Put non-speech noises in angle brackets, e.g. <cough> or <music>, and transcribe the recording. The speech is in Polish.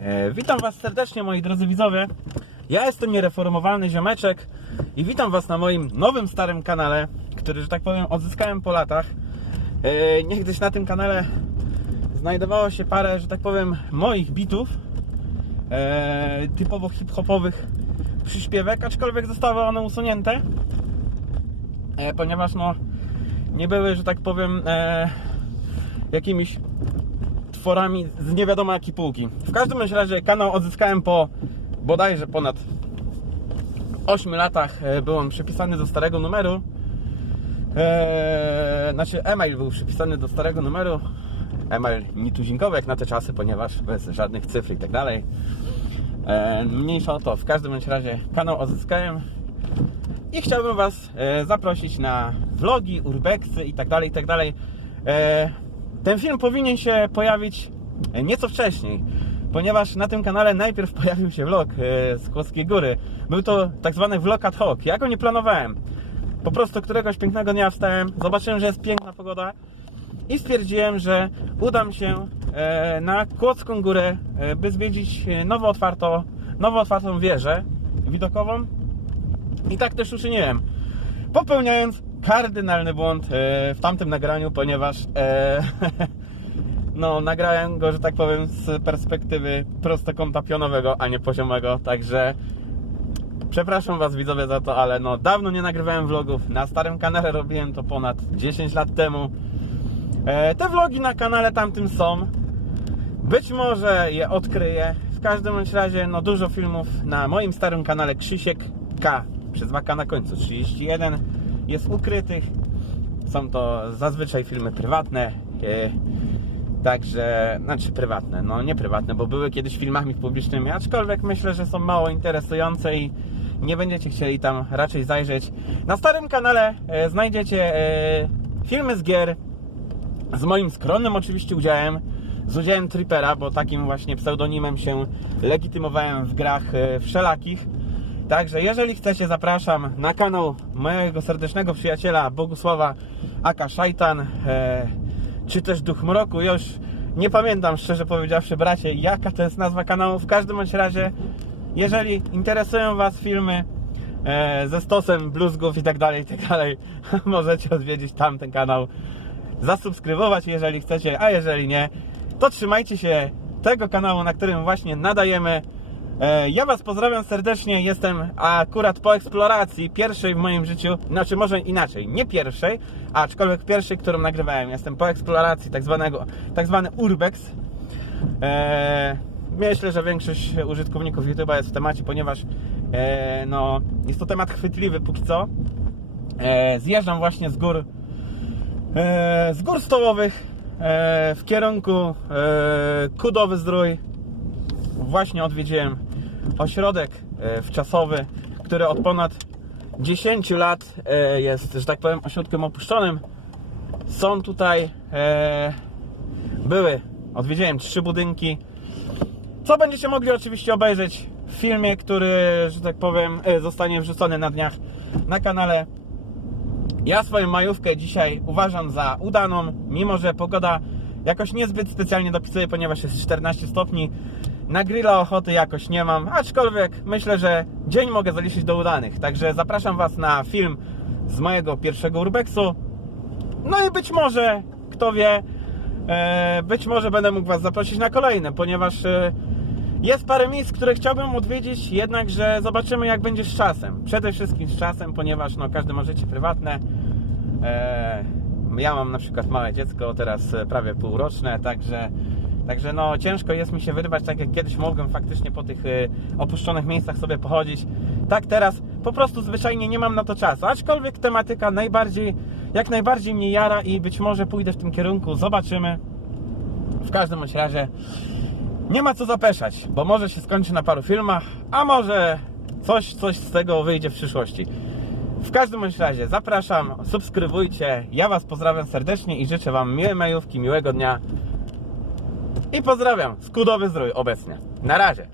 E, witam Was serdecznie, moi drodzy widzowie. Ja jestem niereformowalny ziomeczek i witam Was na moim nowym, starym kanale, który, że tak powiem, odzyskałem po latach. E, niegdyś na tym kanale znajdowało się parę, że tak powiem, moich bitów, e, typowo hip-hopowych przyśpiewek, aczkolwiek zostały one usunięte, e, ponieważ no, nie były, że tak powiem, e, jakimiś tworami z nie wiadomo jakiej półki. W każdym razie kanał odzyskałem po bodajże ponad 8 latach. E, Był on przypisany do starego numeru. Eee, znaczy e-mail był przypisany do starego numeru. E-mail nietuzinkowy jak na te czasy, ponieważ bez żadnych cyfr i tak dalej. E, Mniejsza o to. W każdym razie kanał odzyskałem i chciałbym Was e, zaprosić na vlogi, urbexy i tak dalej, i tak dalej. Ten film powinien się pojawić e, nieco wcześniej, ponieważ na tym kanale najpierw <laughs> pojawił się vlog e, z Kłodzkiej Góry. Był to tak zwany vlog ad hoc. Ja go nie planowałem. Po prostu któregoś pięknego dnia wstałem, zobaczyłem, że jest piękna pogoda i stwierdziłem, że udam się e, na Kłodzką Górę, by zwiedzić nowo, otwarto, nowo otwartą wieżę widokową i tak też uczyniłem. Popełniając kardynalny błąd e, w tamtym nagraniu, ponieważ e, <laughs> no, nagrałem go, że tak powiem, z perspektywy prostokąta pionowego, a nie poziomego, także przepraszam Was widzowie za to, ale no dawno nie nagrywałem vlogów. Na starym kanale robiłem to ponad 10 lat temu. E, te vlogi na kanale tamtym są. Być może je odkryję. W każdym bądź razie, no dużo filmów na moim starym kanale Krzysiek K przez 2K na końcu 31 jest ukrytych. Są to zazwyczaj filmy prywatne. e, Także, znaczy prywatne, no nie prywatne, bo były kiedyś filmami publicznymi, aczkolwiek myślę, że są mało interesujące i nie będziecie chcieli tam raczej zajrzeć. Na starym kanale e, znajdziecie e, filmy z gier, z moim skromnym oczywiście udziałem, z udziałem Trippera, bo takim właśnie pseudonimem się legitymowałem w grach e, wszelakich. Także jeżeli chcecie, zapraszam na kanał mojego serdecznego przyjaciela Bogusława Aka Szajtan, e, czy też Duch Mroku. Już nie pamiętam, szczerze powiedziawszy, bracie, jaka to jest nazwa kanału. W każdym bądź razie, jeżeli interesują Was filmy e, ze stosem bluzgów i tak dalej, i tak dalej, <laughs> możecie odwiedzić tamten kanał, zasubskrybować, jeżeli chcecie, a jeżeli nie, to trzymajcie się tego kanału, na którym właśnie nadajemy. E, Ja Was pozdrawiam serdecznie. Jestem akurat po eksploracji pierwszej w moim życiu, znaczy może inaczej, nie pierwszej, aczkolwiek pierwszej, którą nagrywałem. Jestem po eksploracji tak zwanego, tak zwany urbex. E, Myślę, że większość użytkowników YouTube'a jest w temacie, ponieważ e, no, jest to temat chwytliwy póki co. Zjeżdżam właśnie z gór z gór stołowych w kierunku Kudowy Zdrój właśnie odwiedziłem ośrodek e, wczasowy, który od ponad 10 lat e, jest, że tak powiem, ośrodkiem opuszczonym. Są tutaj, e, były, odwiedziłem trzy budynki. Co będziecie mogli oczywiście obejrzeć w filmie, który, że tak powiem, zostanie wrzucony na dniach na kanale. Ja swoją majówkę dzisiaj uważam za udaną, mimo że pogoda jakoś niezbyt specjalnie dopisuje, ponieważ jest 14 stopni. Na grilla ochoty jakoś nie mam, aczkolwiek myślę, że dzień mogę zaliczyć do udanych. Także zapraszam Was na film z mojego pierwszego urbexu. No i być może, kto wie, e, być może będę mógł Was zaprosić na kolejne, ponieważ e, jest parę miejsc, które chciałbym odwiedzić, jednakże zobaczymy jak będzie z czasem. Przede wszystkim z czasem, ponieważ no, każdy ma życie prywatne. E, ja mam na przykład małe dziecko, teraz prawie półroczne, także, także no, ciężko jest mi się wyrwać, tak jak kiedyś mogłem faktycznie po tych e, opuszczonych miejscach sobie pochodzić. Tak teraz po prostu zwyczajnie nie mam na to czasu, aczkolwiek tematyka najbardziej, jak najbardziej mnie jara i być może pójdę w tym kierunku, zobaczymy. W każdym bądź razie nie ma co zapeszać, bo może się skończy na paru filmach, a może coś, coś z tego wyjdzie w przyszłości. W każdym bądź razie zapraszam, subskrybujcie. Ja Was pozdrawiam serdecznie i życzę Wam miłej majówki, miłego dnia. I pozdrawiam, skudowy zdrój obecnie. Na razie.